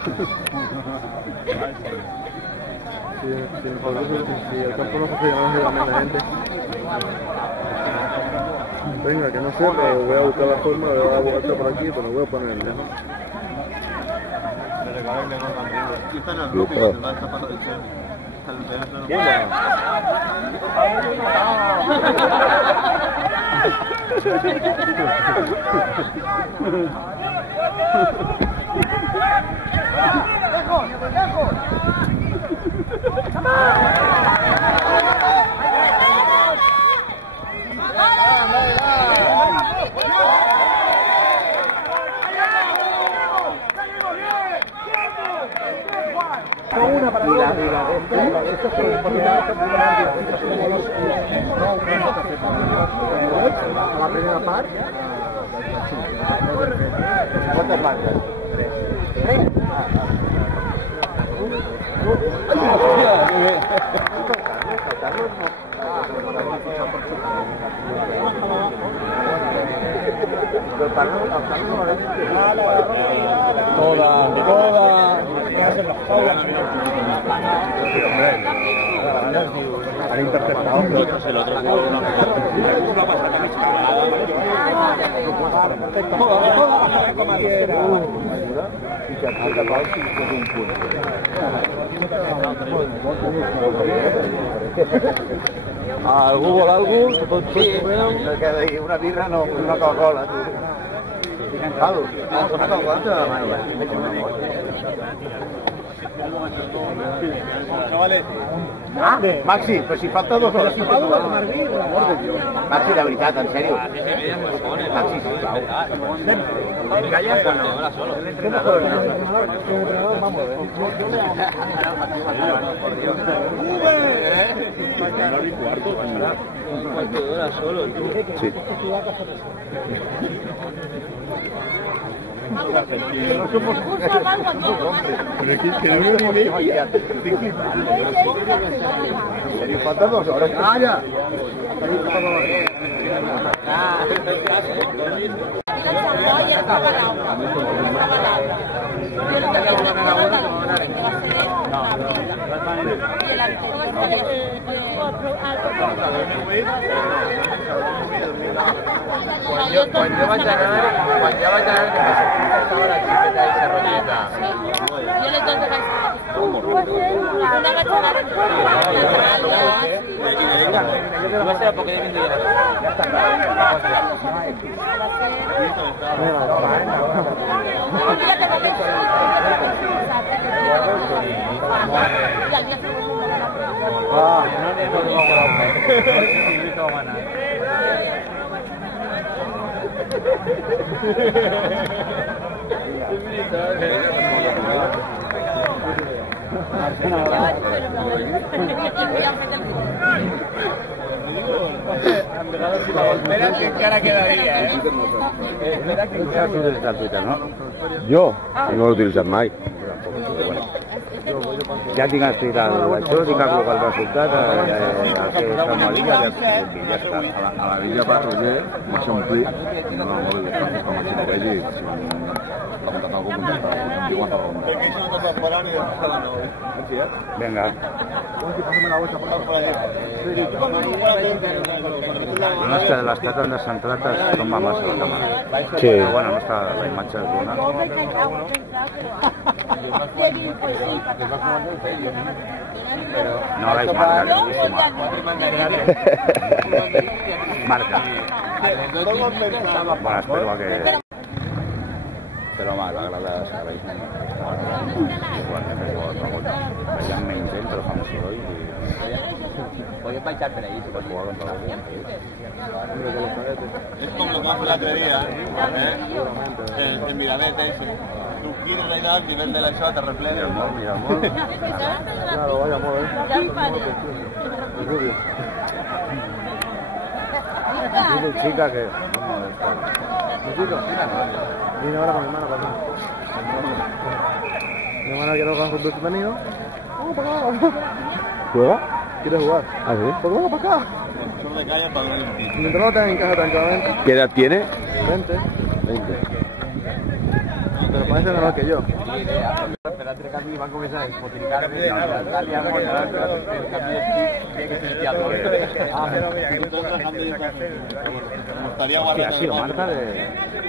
Si el campo no se hace, no se llama la gente. Venga, que no sé, pero voy a buscar la forma, voy a dar vuelta por aquí, pero voy a ponerle, ¿no? Y está en el bloque, se va escapando del cielo. Una para la primera parte. ¿Cuántas marcas? ¿Tres? Han interceptado. El otro y se ha acabado sin un punto. Algú vol algú? Sí, una birra no, una Coca-Cola. Encantado. Una Coca-Cola. Chavales. Maxi, però si falta 2 hores. Maxi, de veritat, en sèrio. Maxi, sisplau. ¿Callas o no? Sí. No somos hombres. Pero aquí queremos vivir. ¿En falta 2 horas? ¡Calla! Quan jo vaig anar, estava la xipeta i serronyeta. Yo les doy una gachada. Va a ser a poco de viento ya está. Espera que encara quedaria, Espera que encara utilitzat Twitter, no? Jo? No l'he utilitzat mai. Ja tinc escrit això, tinc el resultat, el que està en la línia, ja està. A la Villa Patruller va ser omplir i no la mòbil de com a xinopell i si va contactar algú, contactar. Igual per ronda. Aquí se nos va a parar y a la novia. Vinga. No és que l'estat han descentrat es tomba massa la càmera. Sí. Però bueno, no està, la imatge és bona. No hagáis marca, que no he marca. Bueno, espero que... Però home, la grada s'agraeix molt. Veiem menys gent, però fa més soroll i... Podíem baixar per ahí, si per jugar contra la gent. Es como lo que hace el otro día, el Mirabete ese. Tú giras ahí al nivel de la show, te refleja. Mira molt. Claro, vaya amor, El rubio. Digo, chica, que... Vine ahora con mi hermana para acá. Mi hermana quiere jugar con tu venido. Vamos para acá. ¿Juega? ¿Quieres jugar? ¿Ah, sí? Pues vamos para acá. Sur de calle para ver. Mientras no te en casa tranquilamente. ¿Qué edad tiene? 20. 20. Pero parece mejor que yo. Espérate que a mí van a comenzar a despotricarme. Natalia, el cambio de chip tiene que ser teatro. Me gustaría Sí, guardar ha sido Marta de...